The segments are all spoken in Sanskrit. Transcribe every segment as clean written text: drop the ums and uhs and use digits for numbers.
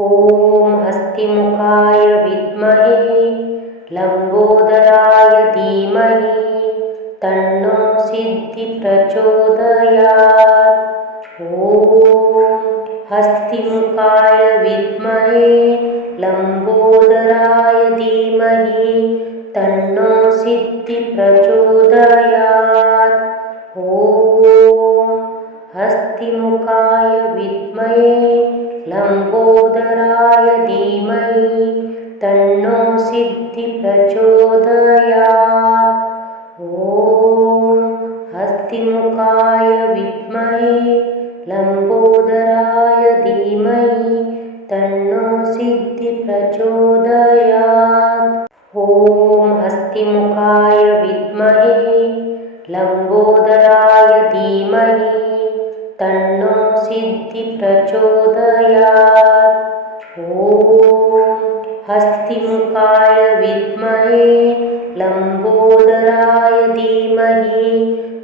ॐ हस्तिमुखाय विद्महे लम्बोदराय धीमहि तन्नो सिद्धि प्रचोदयात्। ॐ हस्तिमुखाय विद्महे लम्बोदराय धीमहि तन्नो सिद्धि प्रचोदयात्। ॐ हस्तिमुखाय विद्महे लम्बोदराय धीमहि तन्नो सिद्धि प्रचोदयात्। ॐ हस्तिमुखाय विद्महे लम्बोदराय धीमहि तन्नो सिद्धि प्रचोदयात्। ॐ हस्तिमुखाय विद्महे लम्बोदराय धीमहि तन्नो सिद्धि प्रचोदयात्। ॐ हस्तिमुखाय विद्महे लम्बोदराय धीमहि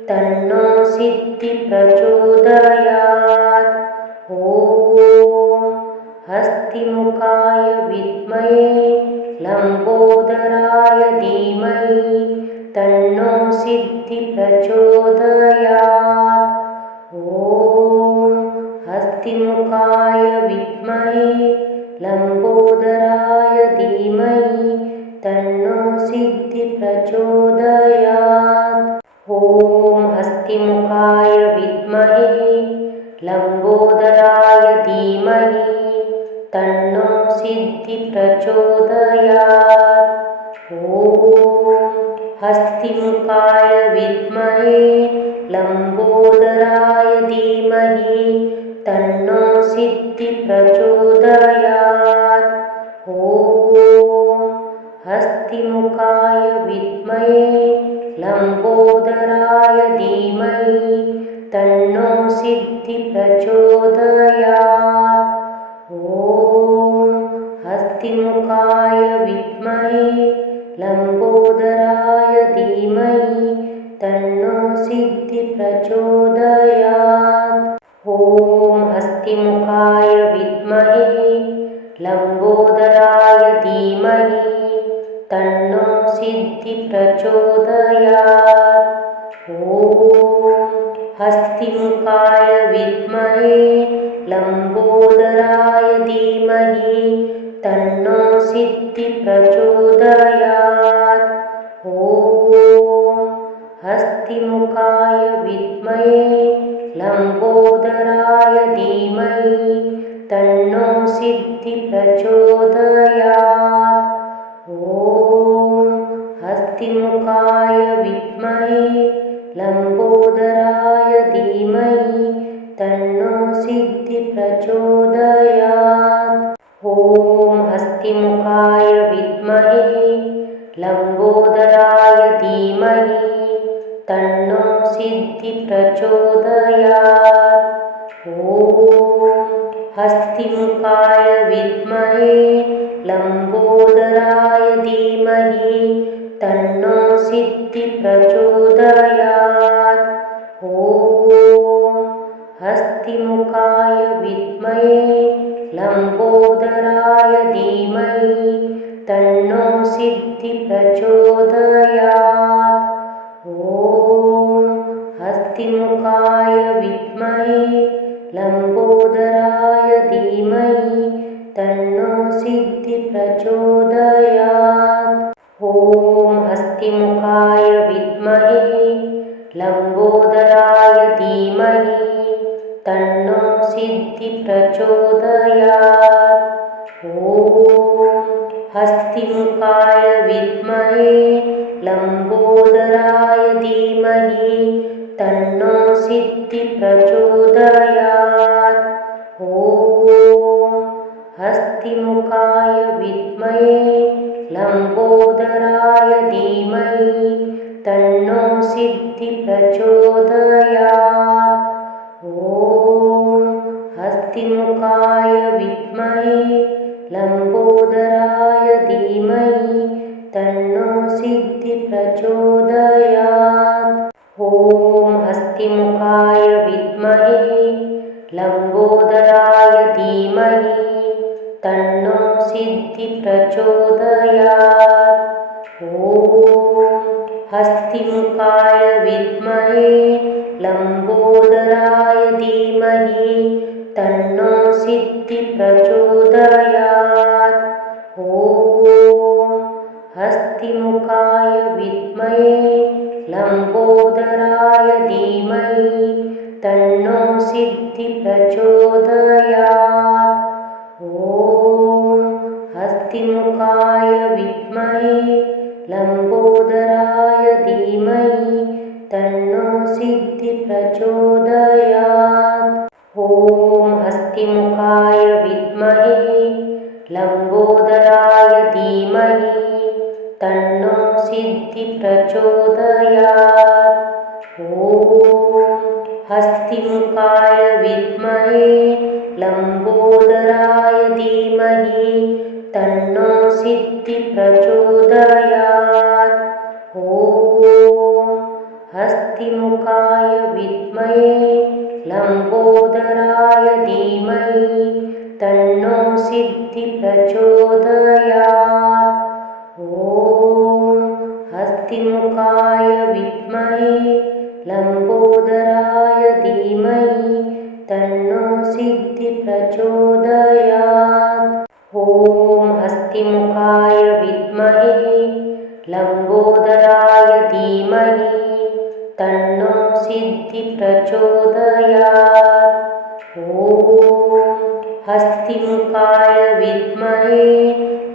तन्नो सिद्धि प्रचोदयात्। ॐ हस्तिमुखाय विद्महे लम्बोदराय धीमहि तन्नो सिद्धि प्रचोदयात्। ॐ हस्तिमुखाय विद्महे लम्बोदराय धीमहि तन्नो सिद्धि प्रचोदयात्। ॐ हस्तिमुखाय विद्महे लम्बोदराय धीमहि तन्नो सिद्धि प्रचोदयात्। ॐ हस्तिमुखाय विद्महे लम्बोदराय धीमहि तन्नो सिद्धि प्रचोदयात्। ॐ हस्तिमुखाय विद्महे लम्बोदराय धीमहि तन्नो सिद्धि प्रचोदयात्। ॐ हस्तिमुखाय विद्महे लम्बोदराय धीमहि तन्नो सिद्धि प्रचोदयात्। ॐ हस्तिमुखाय विद्महे लम्बोदराय धीमहि तन्नो सिद्धि प्रचोदयात्। ॐ हस्तिमुखाय विद्महे लम्बोदराय धीमहि तन्नो सिद्धि प्रचोदयात्। ॐ हस्तिमुखाय विद्महे लम्बोदराय धीमहि तन्नो सिद्धि प्रचोदयात्। ॐ हस्तिमुखाय विद्महे लम्बोदराय धीमहि तन्नो सिद्धि प्रचोदयात्। ॐ हस्तिमुखाय विद्महे लम्बोदराय धीमहि तन्नो सिद्धि प्रचोदयात्। ॐ हस्तिमुखाय विद्महे लम्बोदराय धीमहि तन्नो सिद्धि प्रचोदयात्। ॐ हस्तिमुखाय विद्महे लम्बोदराय धीमहि तन्नो सिद्धि प्रचोदयात्। ॐ हस्तिमुखाय विद्महे लम्बोदराय धीमहि तन्नो सिद्धि प्रचोदयात्। ॐ हस्तिमुखाय विद्महे लम्बोदराय धीमहि तन्नो सिद्धि प्रचोदयात्। ॐ हस्तिमुखाय विद्महे लम्बोदराय धीमहि तन्नो सिद्धि प्रचोदयात्। ॐ हस्तिमुखाय विद्महे लम्बोदराय धीमहि तन्नो सिद्धि प्रचोदयात्। ॐ हस्तिमुखाय विद्महे लम्बोदराय धीमहि तन्नो सिद्धि प्रचोदयात्। ॐ हस्तिमुखाय विद्महे लम्बोदराय धीमहि तन्नो सिद्धिप्रचोदयात्। ॐ हस्तिमुखाय विद्महे लम्बोदराय धीमहि तन्नो सिद्धिप्रचोदयात्। ॐ हस्तिमुखाय विद्महे लम्बोदराय धीमहि तन्नो सिद्धिप्रचोदयात्। ॐ हस्तिमुखाय विद्महे लम्बोदराय धीमहि तन्नो सिद्धिप्रचोदयात्। ॐ हस्तिमुखाय विद्महे लम्बोदराय धीमहि तन्नो सिद्धिप्रचोदयात्। ॐ हस्तिमुखाय विद्महे लम्बोदराय धीमहि तन्नो सिद्धिप्रचोदयात्। ॐ हस्तिमुखाय विद्महे लम्बोदराय धीमहि तन्नो सिद्धिप्रचोदयात्। ॐ हस्तिमुखाय विद्महे लम्बोदराय धीमहि तन्नो सिद्धिप्रचोदयात्। ॐ हस्तिमुखाय विद्महे लम्बोदराय धीमहि तन्नो सिद्धिप्रचोदयात्। ॐ हस्तिमुखाय विद्महे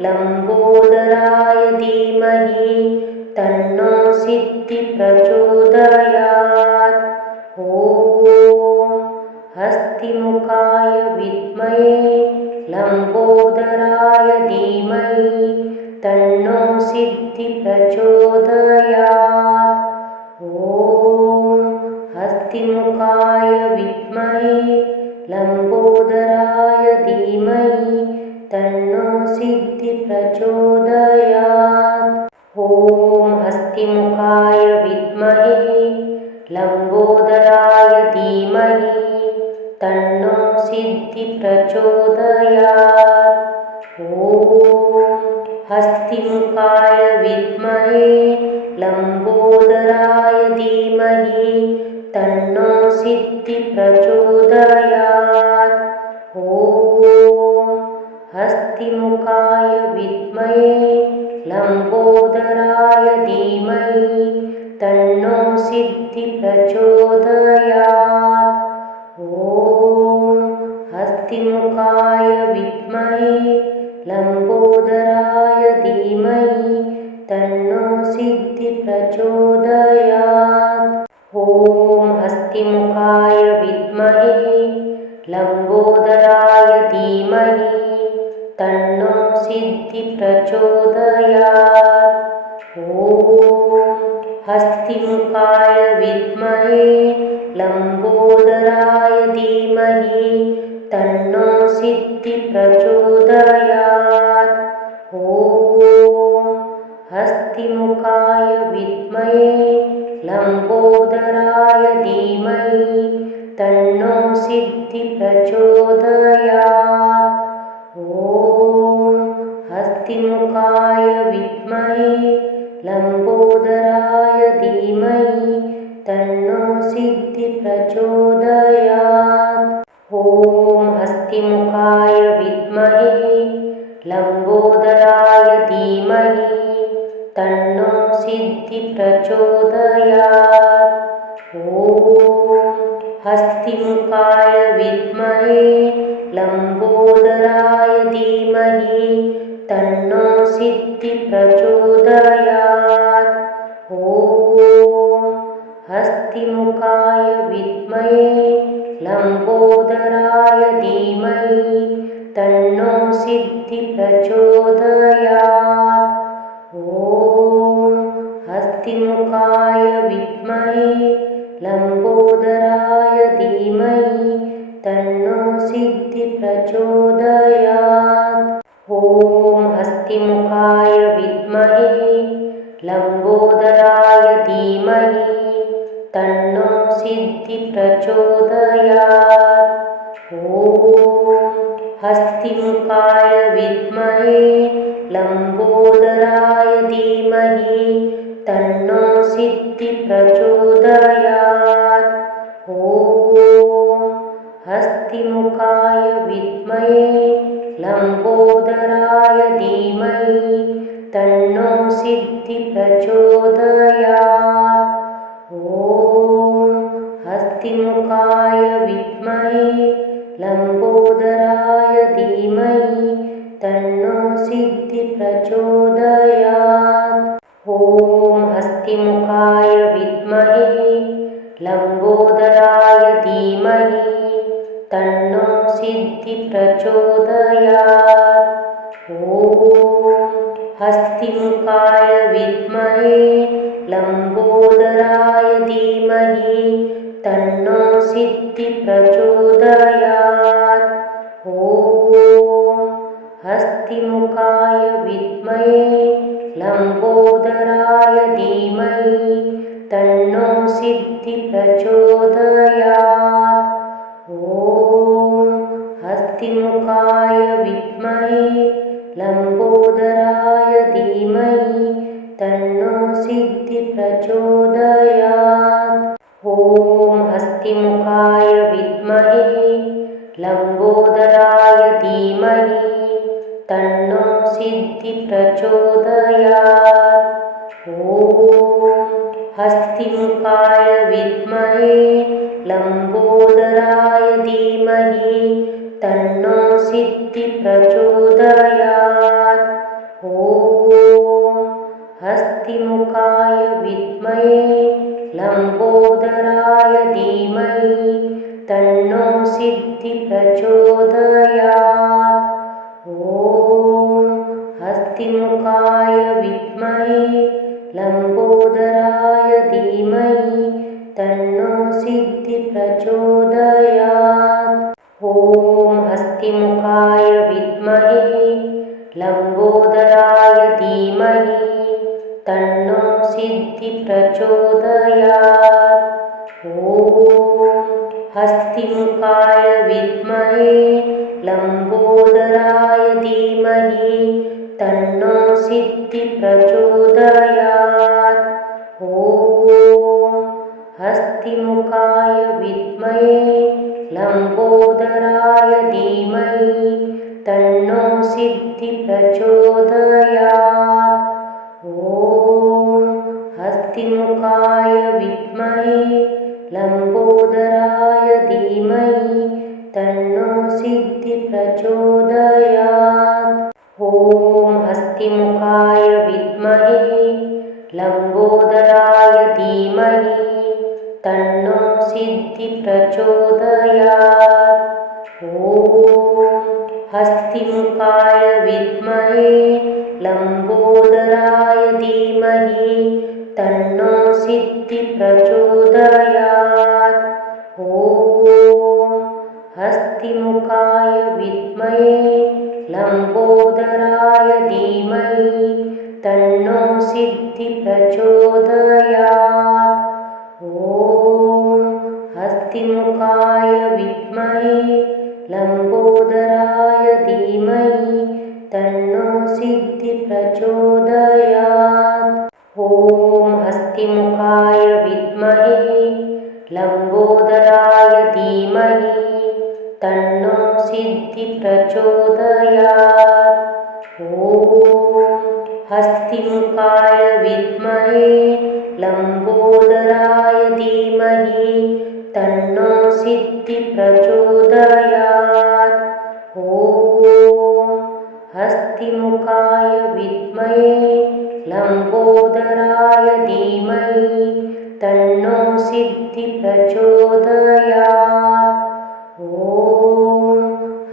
लम्बोदराय धीमहि तन्नो सिद्धिप्रचोदयात्। ॐ हस्तिमुखाय विद्महे लम्बोदराय धीमहि तन्नो सिद्धिप्रचोदयात्। ॐ हस्तिमुखाय विद्महे लम्बोदराय धीमहि तन्नो सिद्धिप्रचोदयात्। ॐ हस्तिमुखाय विद्महे लम्बोदराय धीमहि तन्नो सिद्धिप्रचोदयात्। ॐ हस्तिमुखाय विद्महे लम्बोदराय धीमहि तन्नो सिद्धिप्रचोदयात्। ॐ हस्तिमुखाय विद्महे लम्बोदराय धीमहि तन्नो सिद्धिप्रचोदयात्। ॐ हस्तिमुखाय विद्महे लम्बोदराय धीमहि तन्नो सिद्धिप्रचोदयात्। ॐ हस्तिमुखाय विद्महे लम्बोदराय धीमहि तन्नो सिद्धिप्रचोदयात्। ॐ हस्तिमुखाय विद्महे लम्बोदराय धीमहि तन्नो सिद्धिप्रचोदयात्। ॐ हस्तिमुखाय विद्महे लम्बोदराय धीमहि तन्नो सिद्धिप्रचोदयात्। ॐ हस्तिमुखाय विद्महे लम्बोदराय धीमहि तन्नो सिद्धिप्रचोदयात्। ॐ हस्तिमुखाय विद्महे लम्बोदराय धीमहि तन्नो सिद्धिप्रचोदयात्। ॐ हस्तिमुखाय विद्महे लम्बोदराय धीमहि तन्नो सिद्धिप्रचोदयात्। ॐ हस्तिमुखाय विद्महे लम्बोदराय धीमहि तन्नो सिद्धिप्रचोदयात्। ॐ हस्तिमुखाय विद्महे लम्बोदराय धीमहि तन्नो सिद्धिप्रचोदयात्। ॐ हस्तिमुखाय विद्महे लम्बोदराय धीमहि तन्नो सिद्धिप्रचोदयात्। ॐ हस्तिमुखाय हस्तिमुखाय विद्महे लम्बोदराय धीमहि तन्नो सिद्धि प्रचोदयात्। ॐ हस्तिमुखाय विद्महे लम्बोदराय धीमहि तन्नो सिद्धि प्रचोदयात्। ॐ हस्तिमुखाय विद्महे लम्बोदराय धीमहि तन्नो सिद्धि प्रचोदयात्। ॐ हस्तिमुखाय विद्महे लम्बोदराय धीमहि तन्नो सिद्धि प्रचोदयात्। ॐ हस्तिमुखाय विद्महे लम्बोदराय धीमहि तन्नो सिद्धि प्रचोदयात्। ॐ हस्तिमुखाय विद्महे लम्बोदराय धीमहि तन्नो सिद्धि प्रचोदयात्। ॐ हस्तिमुखाय विद्महे लम्बोदराय धीमहि तन्नो सिद्धि प्रचोदयात्। ॐ हस्तिमुखाय विद्महे लम्बोदराय धीमहि तन्नो सिद्धि प्रचोदयात्। ॐ हस्तिमुखाय विद्महे लम्बोदराय धीमहि तन्नो सिद्धि प्रचोदयात्। ॐ हस्तिमुखाय विद्महे लम्बोदराय धीमहि तन्नो सिद्धि प्रचोदयात्। ॐ हस्तिमुखाय विद्महे लम्बोदराय धीमहि तन्नो सिद्धि प्रचोदयात्। ॐ हस्तिमुखाय विद्महे लम्बोदराय धीमहि तन्नो सिद्धि प्रचोदयात्। ॐ हस्तिमुखाय विद्महे लम्बोदराय धीमहि तन्नो सिद्धि प्रचोदयात्। ॐ हस्तिमुखाय विद्महे लम्बोदराय धीमहि तन्नो सिद्धि प्रचोदयात्। ॐ हस्तिमुखाय विद्महे लम्बोदराय धीमहि तन्नो सिद्धि प्रचोदयात्। ॐ हस्तिमुखाय विद्महे लम्बोदराय धीमहि तन्नो सिद्धि प्रचोदयात्। ॐ हस्तिमुखाय विद्महे लम्बोदराय धीमहि तन्नो सिद्धि प्रचोदयात्। ॐ हस्तिमुखाय विद्महे लम्बोदराय धीमहि तन्नो सिद्धि प्रचोदयात्। ॐ हस्तिमुखाय विद्महे लम्बोदराय धीमहि तन्नो सिद्धि प्रचोदयात्। ॐ हस्तिमुखाय विद्महे लम्बोदराय धीमहि तन्नो सिद्धि प्रचोदयात्। ॐ हस्तिमुखाय विद्महे लम्बोदराय धीमहि तन्नो सिद्धि प्रचोदयात्। ॐ हस्तिमुखाय विद्महे लम्बोदराय धीमहि तन्नो सिद्धि प्रचोदयात्। ॐ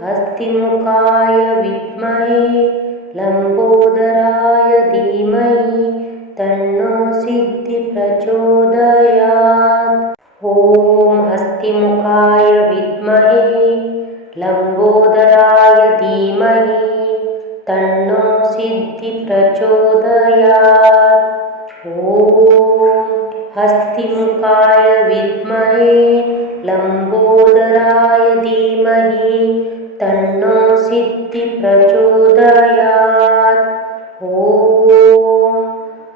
हस्तिमुखाय विद्महे लम्बोदराय धीमहि तन्नो सिद्धि प्रचोदयात्। ॐ हस्तिमुखाय विद्महे लम्बोदराय धीमहि तन्नो सिद्धि प्रचोदयात्। ॐ हस्तिमुखाय विद्महे लम्बोदराय धीमहि तन्नो सिद्धि प्रचोदयात्। ॐ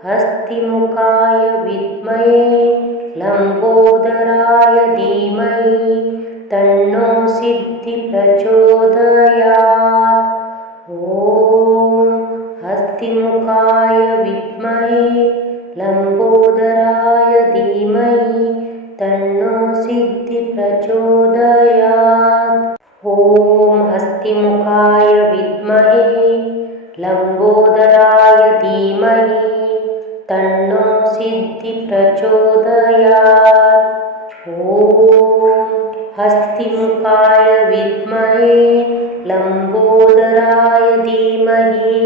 हस्तिमुखाय विद्महे लम्बोदराय धीमहि तन्नो सिद्धि प्रचोदयात्। ॐ हस्तिमुखाय विद्महे लम्बोदराय धीमहि तन्नो सिद्धि प्रचोदयात्। ॐ हस्तिमुखाय विद्महे लम्बोदराय धीमहि तन्नो सिद्धि प्रचोदयात्। ॐ हस्तिमुखाय विद्महे लम्बोदराय धीमहि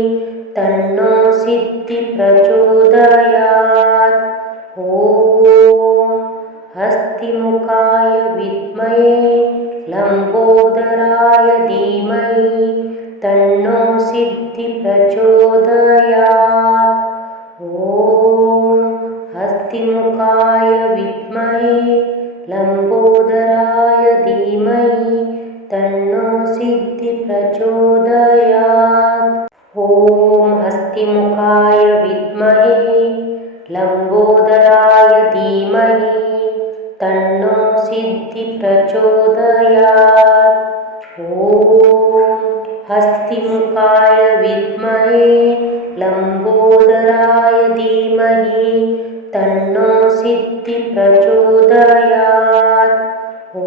तन्नो सिद्धि प्रचोदयात्। ॐ हस्तिमुखाय विद्महे लम्बोदराय धीमहि तन्नो सिद्धि प्रचोदयात्। ॐ हस्तिमुखाय विद्महे लम्बोदराय धीमहि तन्नो सिद्धि प्रचोदयात्। ॐ हस्तिमुखाय विद्महे लम्बोदराय धीमहि तन्नो सिद्धि प्रचोदयात्। ॐ हस्तिमुखाय विद्महे लम्बोदराय धीमहि तन्नो सिद्धि प्रचोदयात्। ॐ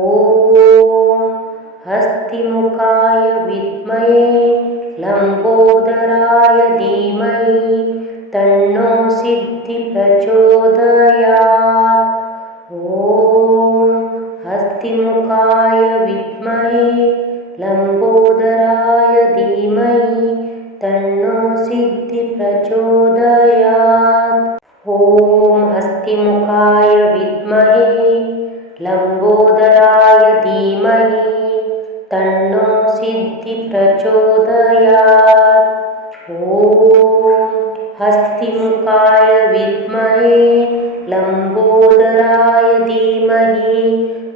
हस्तिमुखाय विद्महे लम्बोदराय धीमहि तन्नो सिद्धि प्रचोदयात्। ॐ हस्तिमुखाय विद्महे लम्बोदराय धीमहि तन्नो सिद्धि प्रचोदयात्। ॐ हस्तिमुखाय विद्महे लम्बोदराय धीमहि तन्नो सिद्धि प्रचोदयात्। ॐ हस्तिमुखाय विद्महे लम्बोदराय धीमहि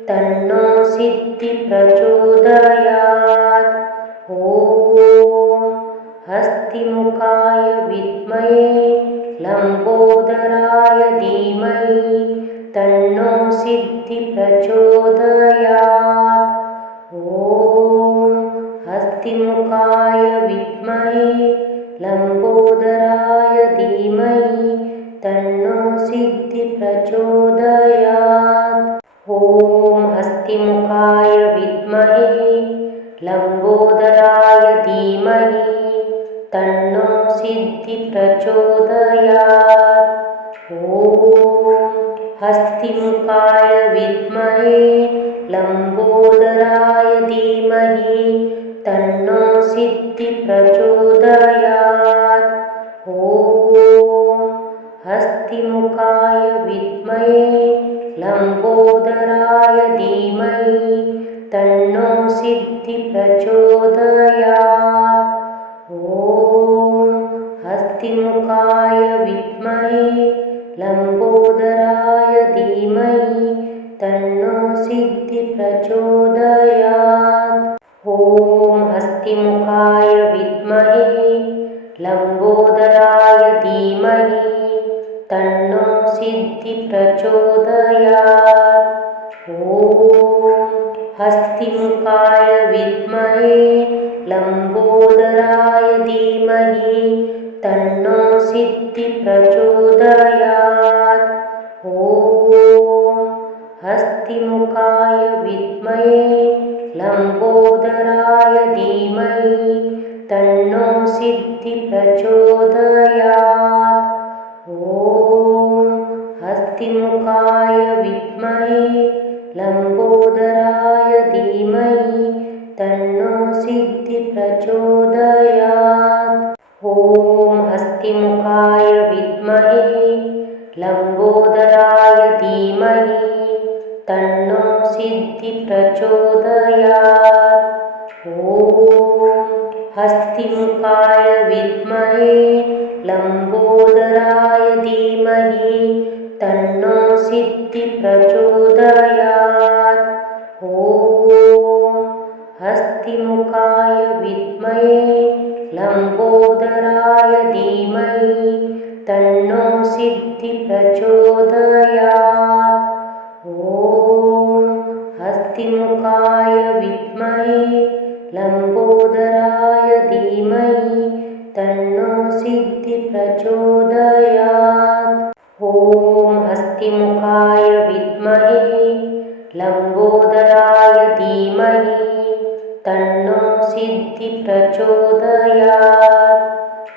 तन्नो सिद्धि प्रचोदयात्। ॐ हस्तिमुखाय विद्महे लम्बोदराय धीमहि तन्नो सिद्धि प्रचोदयात्। ॐ हस्तिमुखाय विद्महे लम्बोदराय धीमहि तन्नो सिद्धि प्रचोदयात्। ॐ हस्तिमुखाय विद्महे लम्बोदराय धीमहि तन्नो सिद्धि प्रचोदयात्। ॐ हस्तिमुखाय विद्महे लम्बोदराय धीमहि तन्नो सिद्धि प्रचोदयात्। ॐ हस्तिमुखाय विद्महे लम्बोदराय धीमहि तन्नो सिद्धि प्रचोदयात्। ॐ हस्तिमुखाय विद्महे लम्बोदराय धीमहि तन्नो सिद्धि प्रचोदयात्। ॐ हस्तिमुखाय विद्महे लम्बोदराय धीमहि तन्नो सिद्धि प्रचोदयात्। ॐ हस्तिमुखाय विद्महे लम्बोदराय धीमहि तन्नो सिद्धि प्रचोदयात्। ॐ हस्तिमुखाय विद्महे लम्बोदराय धीमहि तन्नो सिद्धि प्रचोदयात्। ॐ हस्तिमुखाय विद्महे लम्बोदराय धीमहि तन्नो सिद्धि प्रचोदयात्। ॐ हस्तिमुखाय विद्महे लम्बोदराय धीमहि तन्नो सिद्धि प्रचोदयात्। ॐ हस्तिमुखाय विद्महे लम्बोदराय धीमहि तन्नो सिद्धि प्रचोदयात्। ॐ हस्तिमुखाय विद्महे लम्बोदराय धीमहि तन्नो सिद्धि प्रचोदयात्। ॐ हस्तिमुखाय विद्महे लम्बोदराय धीमहि तन्नो सिद्धि प्रचोदयात्। ॐ हस्तिमुखाय विद्महे लम्बोदराय धीमहि तन्नो सिद्धि प्रचोदयात्।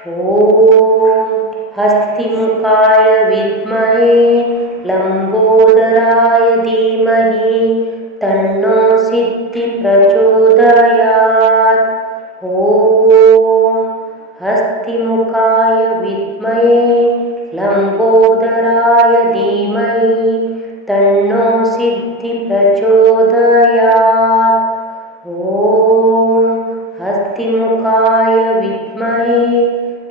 ॐ हस्तिमुखाय विद्महे लम्बोदराय धीमहि तन्नो सिद्धि प्रचोदयात्। ॐ हस्तिमुखाय विद्महे लम्बोदराय धीमहि तन्नो सिद्धि प्रचोदयात्। ॐ हस्तिमुखाय विद्महे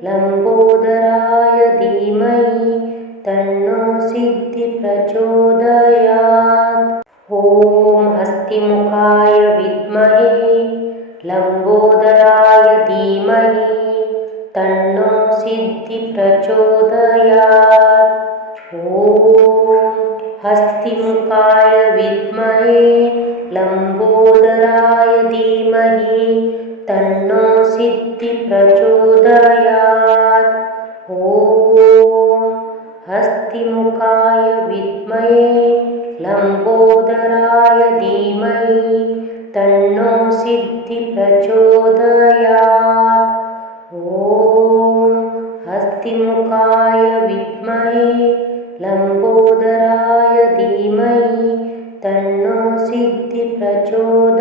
लम्बोदराय धीमहि तन्नो सिद्धि प्रचोदयात्। ॐ हस्तिमुखाय विद्महे लम्बोदराय धीमहि तन्नो सिद्धि प्रचोदयात्। ॐ हस्तिमुखाय विद्महे लम्बोदराय धीमहि तन्नो सिद्धि प्रचोदयात्। ॐ हस्तिमुखाय विद्महे लम्बोदराय धीमहि तन्नो सिद्धि प्रचोदयात्। ॐ हस्तिमुखाय विद्महे लम्बोदराय धीमहि तन्नो सिद्धि प्रचोदयात्।